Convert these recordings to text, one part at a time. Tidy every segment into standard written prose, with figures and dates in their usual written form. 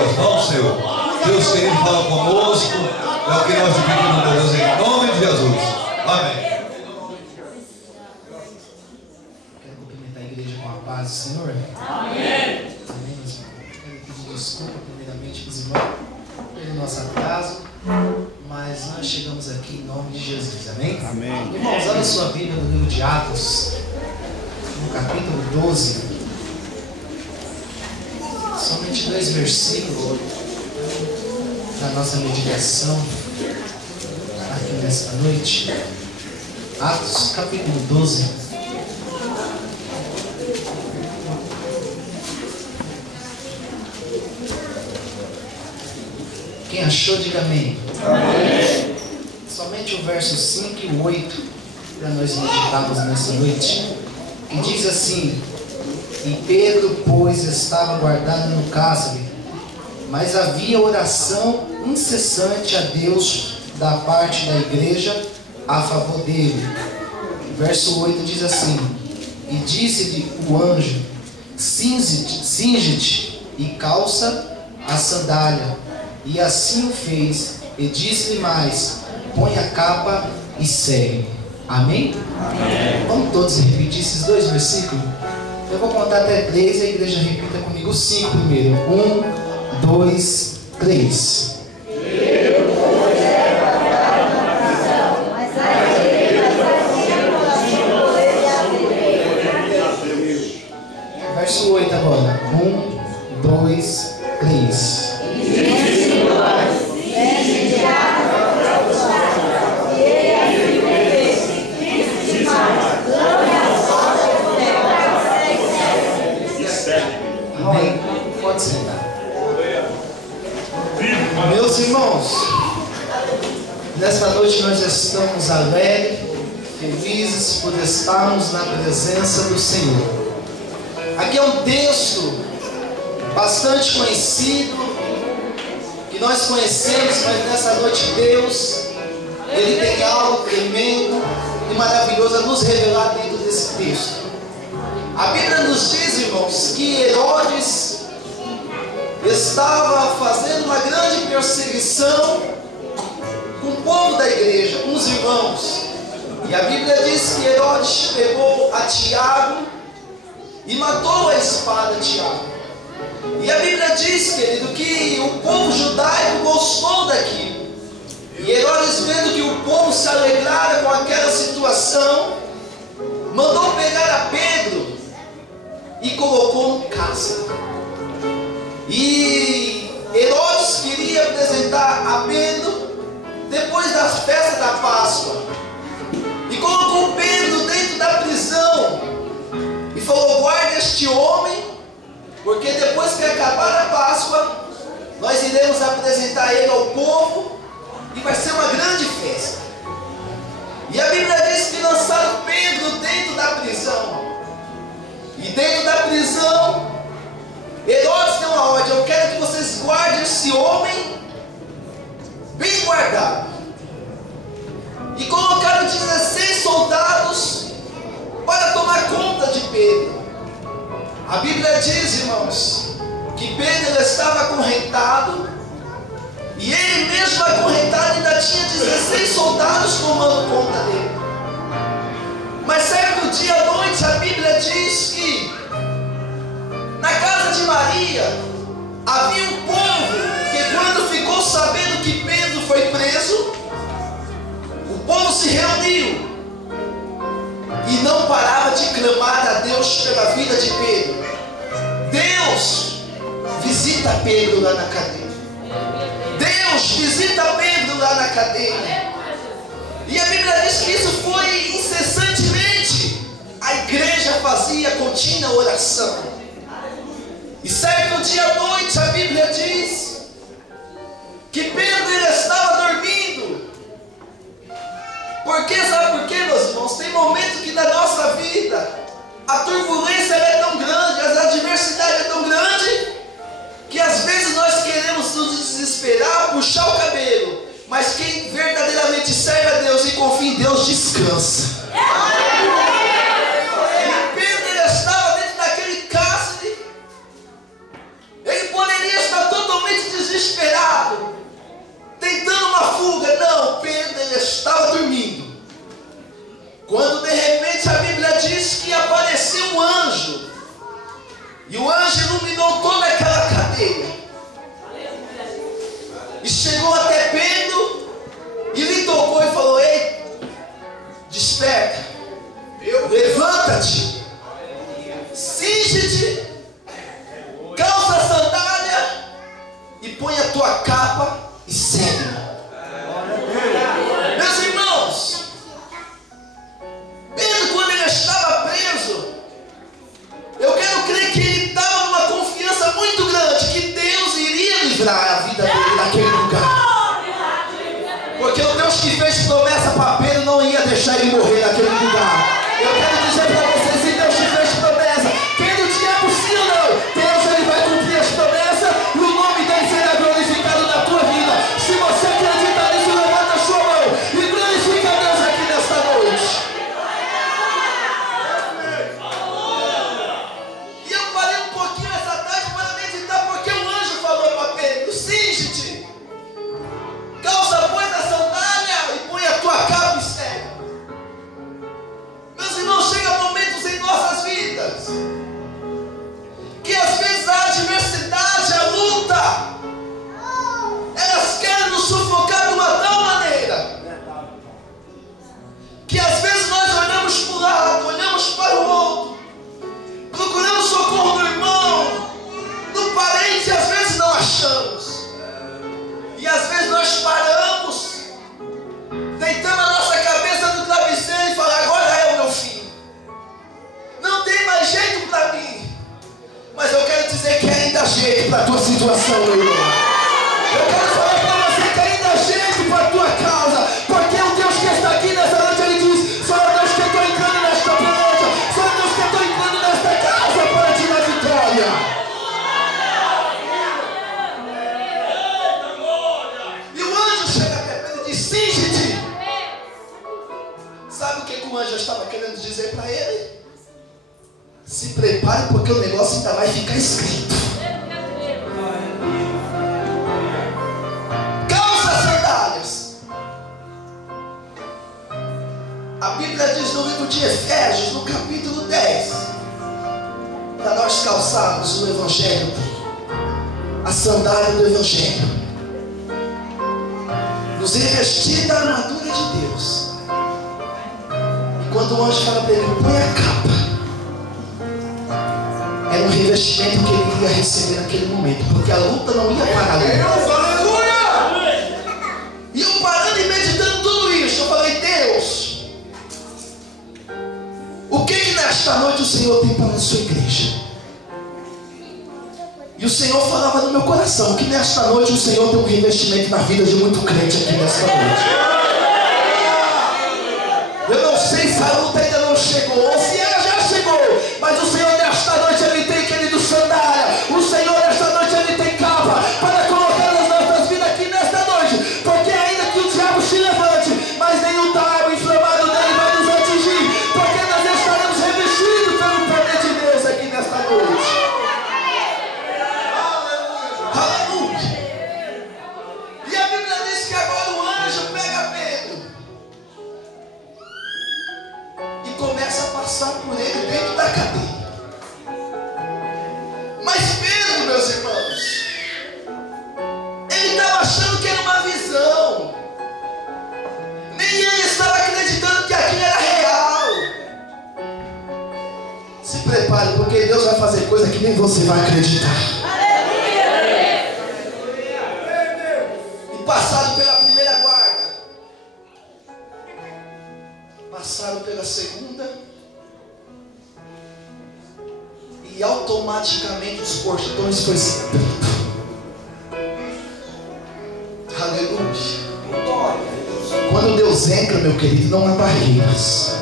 tuas mãos, Senhor. Deus querido, fala conosco. É o que nós te pedimos, meu Deus, em nome de Jesus. Amém. Quero cumprimentar a igreja com a paz do Senhor. Amém. Amém, meus irmãos. Quero pedir desculpa, primeiramente, para os irmãos pelo nosso atraso, mas nós chegamos aqui em nome de Jesus. Amém? Amém. Irmãos, olha a sua Bíblia no livro de Atos, no capítulo 12. Somente 2 versículos da nossa meditação aqui nesta noite. Atos capítulo 12. Quem achou, diga amém. Amém. Somente o verso 5 e o 8 para nós meditarmos nessa noite, que diz assim: e Pedro, pois, estava guardado no cárcere, mas havia oração incessante a Deus da parte da igreja a favor dele. Verso 8 diz assim: e disse-lhe o anjo: cinge-te e calça a sandália. E assim o fez, e disse-lhe mais: põe a capa e segue. Amém? Amém. Vamos todos repetir esses 2 versículos? Eu vou contar até 3 e a igreja repita comigo 5 primeiro. 1, 2, 3. Verso 8 agora. 1, 2, 3. Amém? Pode sentar. Meus irmãos, nesta noite nós estamos alegres, felizes por estarmos na presença do Senhor. Aqui é um texto bastante conhecido, que nós conhecemos, mas nessa noite Deus, Ele tem algo tremendo e maravilhoso a nos revelar dentro desse texto. A Bíblia nos diz, irmãos, que Herodes estava fazendo uma grande perseguição com o povo da igreja, com os irmãos. E a Bíblia diz que Herodes pegou a Tiago e matou a espada Tiago. E a Bíblia diz, querido, que o povo judaico gostou daquilo. E Herodes, vendo que o povo se alegrara com aquela situação, mandou pegar a Pedro e colocou no cárcere. E Herodes queria apresentar a Pedro depois da festa da Páscoa. E colocou Pedro dentro da prisão e falou: guarde este homem, porque depois que acabar a Páscoa, nós iremos apresentar ele ao povo e vai ser uma grande festa. E a Bíblia diz que lançaram Pedro dentro da prisão. E dentro da prisão, Herodes deu uma ordem: eu quero que vocês guardem esse homem bem guardado. E colocaram 16 soldados para tomar conta de Pedro. A Bíblia diz, irmãos, que Pedro estava acorrentado, e ele mesmo acorrentado ainda tinha 16 soldados tomando conta dele. Mas certo dia à noite, a Bíblia diz que na casa de Maria havia um povo que, quando ficou sabendo que Pedro foi preso, o povo se reuniu e não parava de clamar a Deus pela vida de Pedro. Deus, visita Pedro lá na cadeia. Deus, visita Pedro lá na cadeia. E a Bíblia diz que isso foi incessantemente. A igreja fazia contínua oração. E certo dia à noite, a Bíblia diz que Pedro, ele estava dormindo. Porque, sabe por quê, meus irmãos? Tem momentos que na nossa vida a turbulência é tão grande, a adversidade é tão grande, que às vezes nós queremos nos desesperar, puxar o cabelo. Mas quem verdadeiramente serve a Deus e confia em Deus, descansa. E Pedro, ele estava dentro daquele cárcere. Ele poderia estar totalmente tua capa e segue-me. Meus irmãos, Pedro, quando ele estava preso, eu quero crer que ele estava numa confiança muito grande que Deus iria livrar a vida dele naquele lugar. Porque o Deus que fez promessa para Pedro não ia deixar ele morrer naquele lugar. Eu quero dizer para vocês, se Deus te fez promessa, quem do diabo sim ou não, Deus ele vai cumprir as promessas e o nome dele será glorificado na tua vida. Se você acreditar nisso, levanta a sua mão e glorifica Deus aqui nesta noite. E eu parei um pouquinho essa tarde para meditar, porque o anjo falou para Pedro: cinge-te, calça pois a sandália e põe a tua capa e segue. Meus irmãos, chega momentos em nossas vidas que às vezes a adversidade, a luta, elas querem nos sufocar de uma tal maneira que às vezes nós olhamos para o lado, olhamos para o outro, procuramos socorro do irmão, do parente, e às vezes não achamos. E às vezes nós paramos, deitamos a nossa cabeça no travesseiro e falamos: agora é o meu fim, não tem mais jeito para mim. Mas eu quero dizer que ainda há jeito para a tua situação, meu irmão. Eu quero falar para você que ainda há jeito para a tua causa, porque o Deus que está aqui nessa noite, ele diz: só é Deus que estou entrando nesta peleja, só é Deus que estou entrando nesta casa para te dar vitória. E o anjo chega até Pedro e diz: cinge-te. Sabe o que o anjo estava querendo dizer para ele? Se prepare, porque o negócio ainda vai ficar escrito. Calça as sandálias. A Bíblia diz no livro de Efésios, no capítulo 10, para nós calçarmos o Evangelho, a sandália do Evangelho, nos revestir da armadura de Deus. E quando o anjo fala para ele: põe a capa, era um revestimento que ele iria receber naquele momento, porque a luta não ia parar. E eu parando e meditando tudo isso, eu falei: Deus, o que nesta noite o Senhor tem para a sua igreja? E o Senhor falava no meu coração que nesta noite o Senhor tem um revestimento na vida de muito crente aqui nesta noite. Eu não sei se a luta ainda não chegou, ou se ela já chegou, mas o Senhor nesta noite ele tem, querido, sandália. O Senhor nesta noite ele tem capa para colocar nas nossas vidas aqui nesta noite, porque ainda que o diabo se levante, mas nenhum dardo inflamado dele vai nos atingir, porque nós estaremos revestidos pelo poder de Deus aqui nesta noite. Aleluia. E a Bíblia diz que agora o anjo pega Pedro e começa a passar por ele dentro da cadeia. Mas Pedro, meus irmãos, ele estava achando que era uma visão, nem ele estava acreditando que aquilo era real. Se prepare, porque Deus vai fazer coisa que nem você vai acreditar. E passaram pela primeira guarda, passaram pela segunda, e automaticamente os portões foram abertos. Aleluia. Quando Deus entra, meu querido, não há barreiras.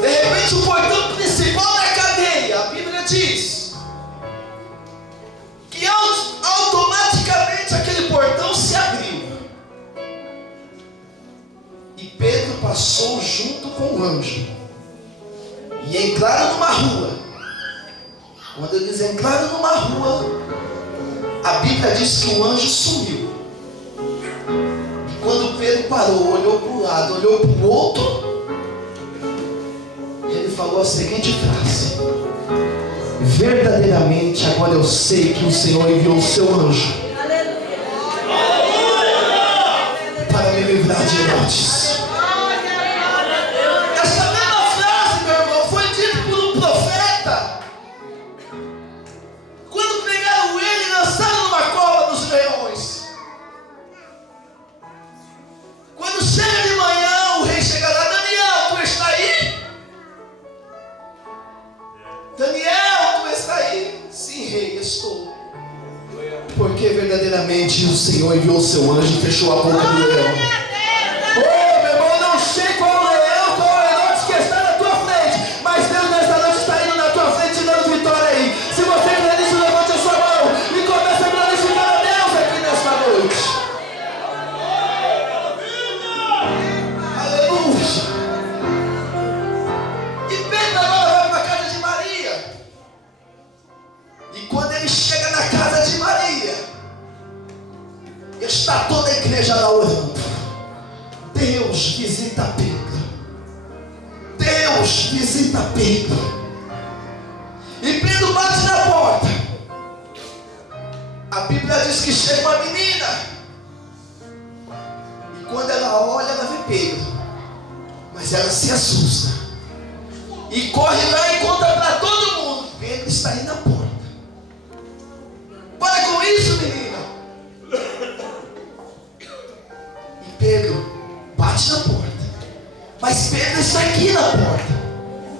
De repente o portão principal da cadeia, a Bíblia diz que automaticamente aquele portão se abriu. E Pedro passou junto com o anjo. E entraram numa rua. Quando eles entraram numa rua, a Bíblia diz que o anjo sumiu. E quando Pedro parou, olhou para o lado, olhou para o outro, ele falou a seguinte frase: verdadeiramente agora eu sei que o Senhor enviou o seu anjo para me livrar de Herodes. Quando pegaram ele estou. Porque verdadeiramente o Senhor enviou o seu anjo e fechou a boca do leão. Oh, meu irmão, não sei qual é o leão que está na tua frente, mas Deus nesta noite está indo na tua frente e dando vitória aí. Se você quer isso, levante a sua mão e comece a glorificar a Deus aqui nesta noite. Aleluia. E Pedro agora vai para a casa de Maria. E quando ele chega na casa de Maria, está toda a igreja lá orando. Deus visita Pedro. Deus visita Pedro. E Pedro bate na porta. A Bíblia diz que chega uma menina. E quando ela olha, ela vê Pedro. Mas ela se assusta. E corre lá e conta para todo mundo: Pedro está aí na porta. Para com isso, menina. E Pedro bate na porta. Mas Pedro está aqui na porta.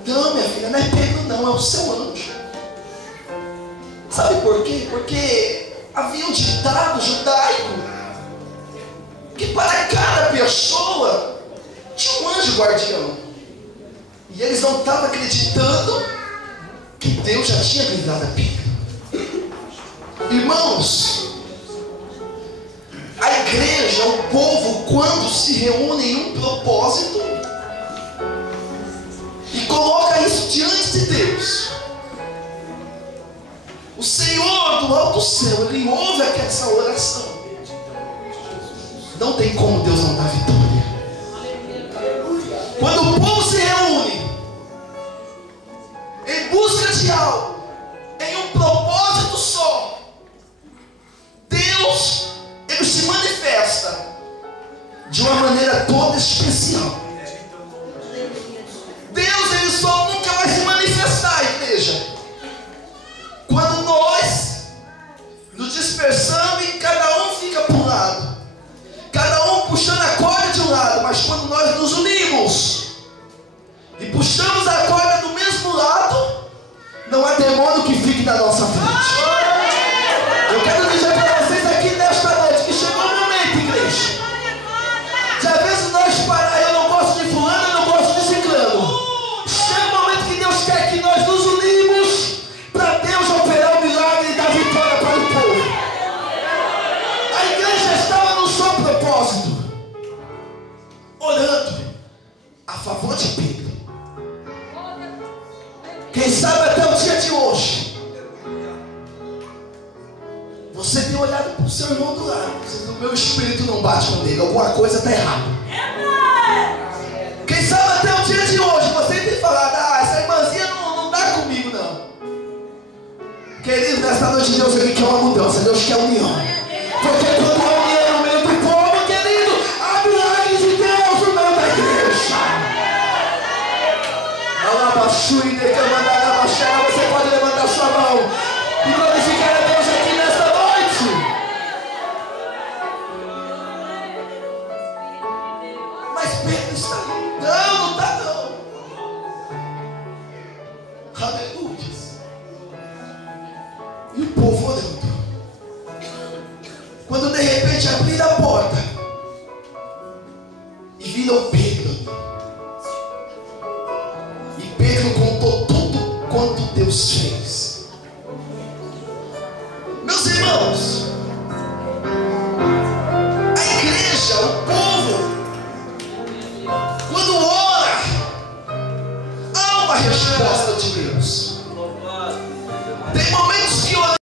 Não, minha filha, não é Pedro não, é o seu anjo. Sabe por quê? Porque havia um ditado judaico que para cada pessoa tinha um anjo guardião. E eles não estavam acreditando que Deus já tinha livrado a Pedro. Irmãos, a igreja, o povo, quando se reúne em um propósito e coloca isso diante de Deus, o Senhor do alto céu, Ele ouve essa oração. Não tem como Deus não dar vitória. Quando o povo se reúne em busca de algo, em um propósito só, Deus, Ele se manifesta de uma maneira toda especial. Deus, Ele só nunca vai se manifestar, igreja, quando nós nos dispersamos e cada um fica para um lado, cada um puxando a corda de um lado. Mas quando nós nos unimos e puxamos a corda do mesmo lado, não há demônio que fique na nossa frente. Eu quero dizer para vocês aqui nesta noite que chegou o momento, igreja, de às vezes nós parar: eu não gosto de fulano, eu não gosto de ciclano. Chega o momento que Deus quer que nós nos unimos para Deus operar o milagre e dar vitória para o povo. A igreja estava no seu propósito, orando a favor de Pedro. Quem sabe até o dia de hoje você tem olhado para o seu irmão do lado, dizendo: o meu espírito não bate com ele, alguma coisa está errada. Quem sabe até o dia de hoje você tem falado: essa irmãzinha não dá comigo não. Querido, nesta noite Deus quer uma mudança, Deus quer união. Porque quando há união no meio do povo, querido, há milagres de Deus no meio da igreja. Você pode levantar sua mão e glorificar a Deus aqui nesta noite. Mas Pedro está ali. Não está não. Aleluia. E o povo orando. Quando de repente abrir a porta e viram Pedro.